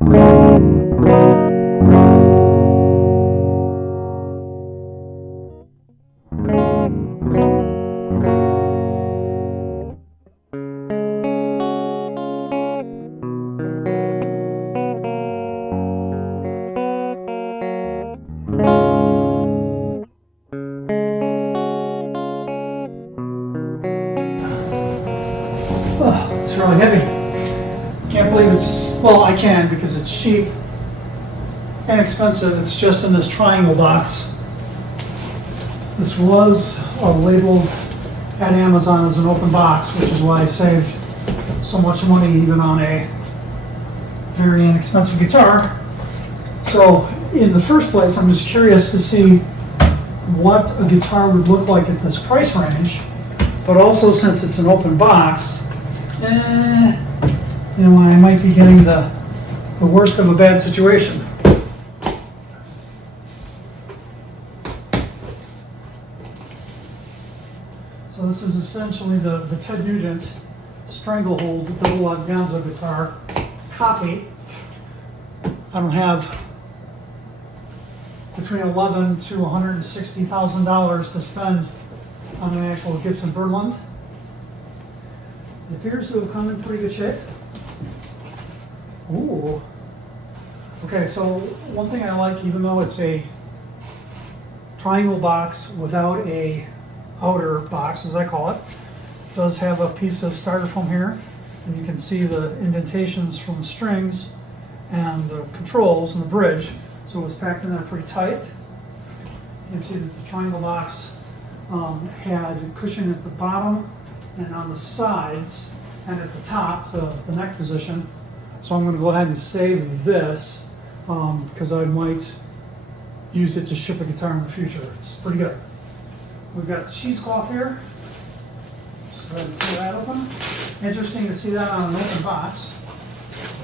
Oh, it's really heavy. Can't believe it's, well, I can because it's cheap and expensive. It's just in this triangle box. This was labeled at Amazon as an open box, which is why I saved so much money even on a very inexpensive guitar. So in the first place, I'm just curious to see what a guitar would look like at this price range, but also since it's an open box, you know, I might be getting the worst of a bad situation. So this is essentially the Ted Nugent Stranglehold double organza guitar copy. I don't have between $11,000 to $160,000 to spend on an actual Gibson Bryland. It appears to have come in pretty good shape. Ooh. Okay, so one thing I like, even though it's a triangle box without a outer box, as I call it, does have a piece of styrofoam here, and you can see the indentations from the strings and the controls and the bridge. So it was packed in there pretty tight. You can see that the triangle box had cushion at the bottom and on the sides and at the top, the neck position. So I'm going to go ahead and save this because I might use it to ship a guitar in the future. It's pretty good. We've got the cheesecloth here. Just go ahead and pull that open. Interesting to see that on an open box.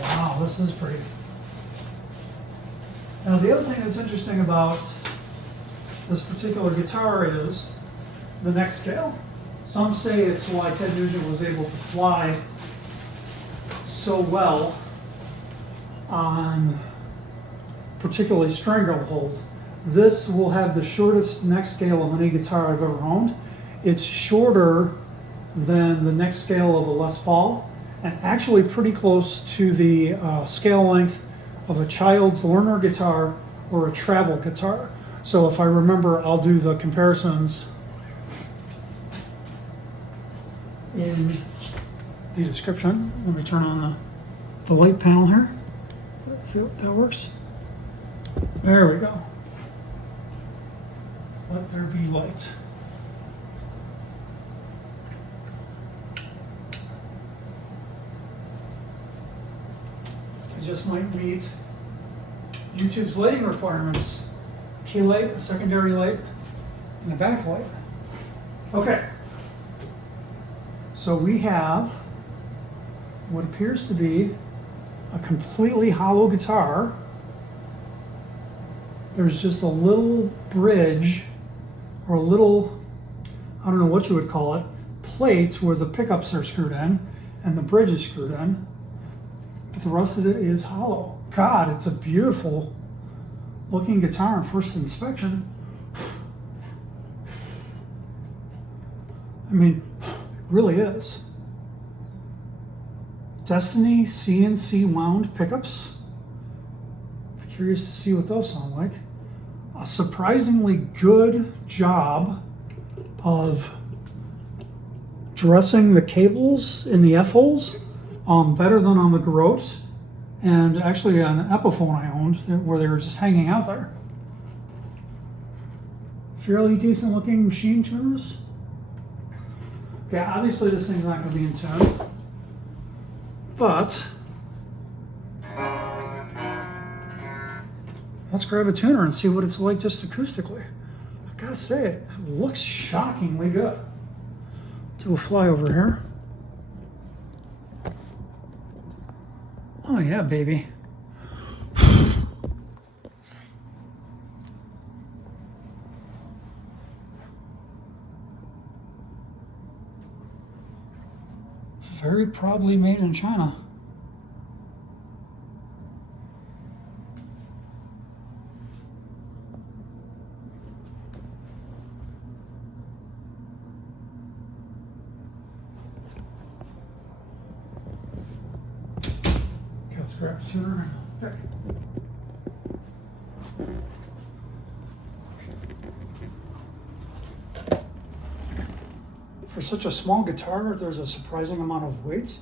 Wow, this is pretty. Now the other thing that's interesting about this particular guitar is the neck scale. Some say it's why Ted Nugent was able to fly so well on particularly Stranglehold. This will have the shortest neck scale of any guitar I've ever owned. It's shorter than the neck scale of a Les Paul and actually pretty close to the scale length of a child's learner guitar or a travel guitar. So if I remember, I'll do the comparisons in the description. Let me turn on the light panel here. If that works. There we go. Let there be light. I just might meet YouTube's lighting requirements. A key light, a secondary light, and a backlight. Okay. So we have what appears to be a completely hollow guitar. There's just a little bridge or a little, I don't know what you would call it, plates where the pickups are screwed in and the bridge is screwed in. But the rest of it is hollow. God, it's a beautiful looking guitar on first inspection. I mean, it really is. Destiny CNC wound pickups. Curious to see what those sound like. A surprisingly good job of dressing the cables in the F-holes, better than on the Garrote, and actually on an Epiphone I owned where they were just hanging out there. Fairly decent looking machine tuners. Okay, obviously this thing's not going to be in tune, but let's grab a tuner and see what it's like just acoustically. I gotta say, it looks shockingly good. Do a flyover here. Oh yeah, baby. Very proudly made in China. grab a tuner and pick. For such a small guitar, there's a surprising amount of weight.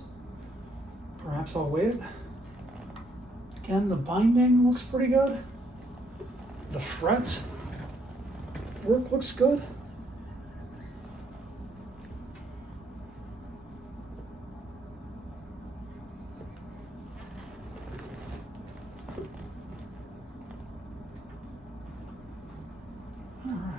Perhaps I'll weigh it. Again, the binding looks pretty good. The fret work looks good. All right.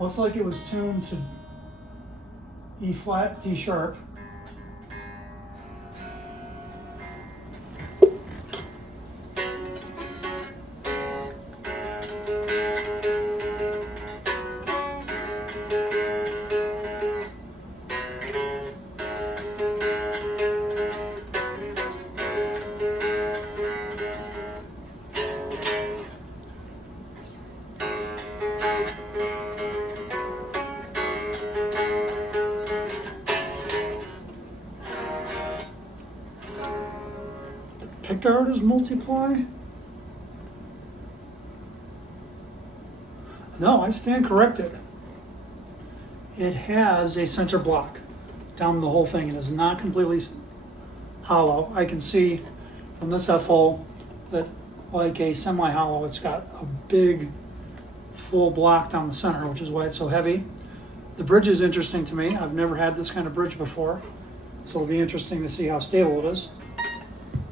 Looks like it was tuned to E flat, D sharp. Pickguard is multiply? No, I stand corrected. It has a center block down the whole thing. It is not completely hollow. I can see from this F-hole that, like a semi-hollow, it's got a big full block down the center, which is why it's so heavy. The bridge is interesting to me. I've never had this kind of bridge before, so it'll be interesting to see how stable it is.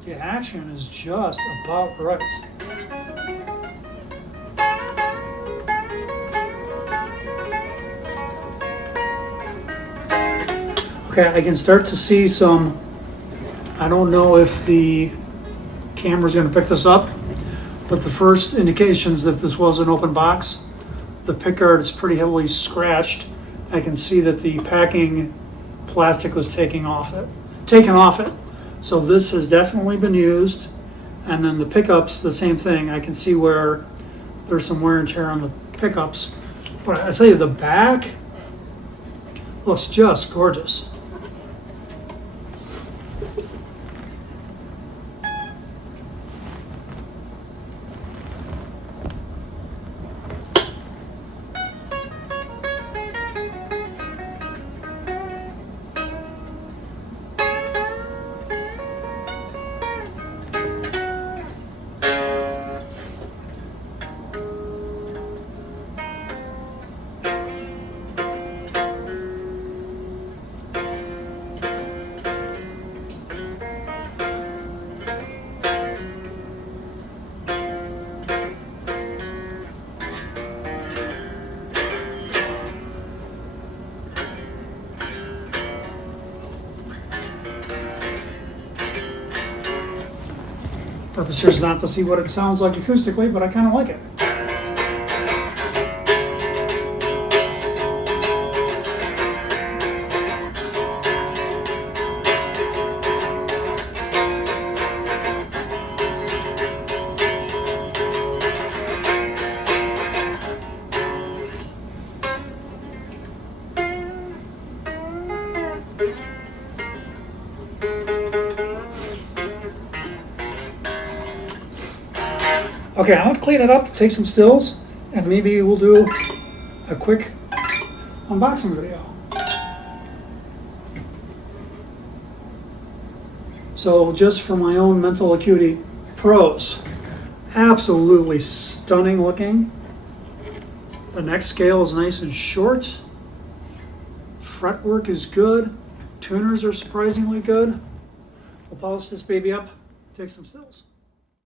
The action is just about right. Okay, I can start to see some, I don't know if the camera's gonna pick this up, but the first indications that this was an open box, the pickguard is pretty heavily scratched. I can see that the packing plastic was taken off it. So this has definitely been used. And then the pickups, the same thing. I can see where there's some wear and tear on the pickups. But I tell you, the back looks just gorgeous. Purpose here is not to see what it sounds like acoustically, but I kind of like it. Okay, I'm gonna clean it up, take some stills, and maybe we'll do a quick unboxing video. So just for my own mental acuity, pros, absolutely stunning looking. The neck scale is nice and short. Fretwork is good. Tuners are surprisingly good. I'll polish this baby up, take some stills.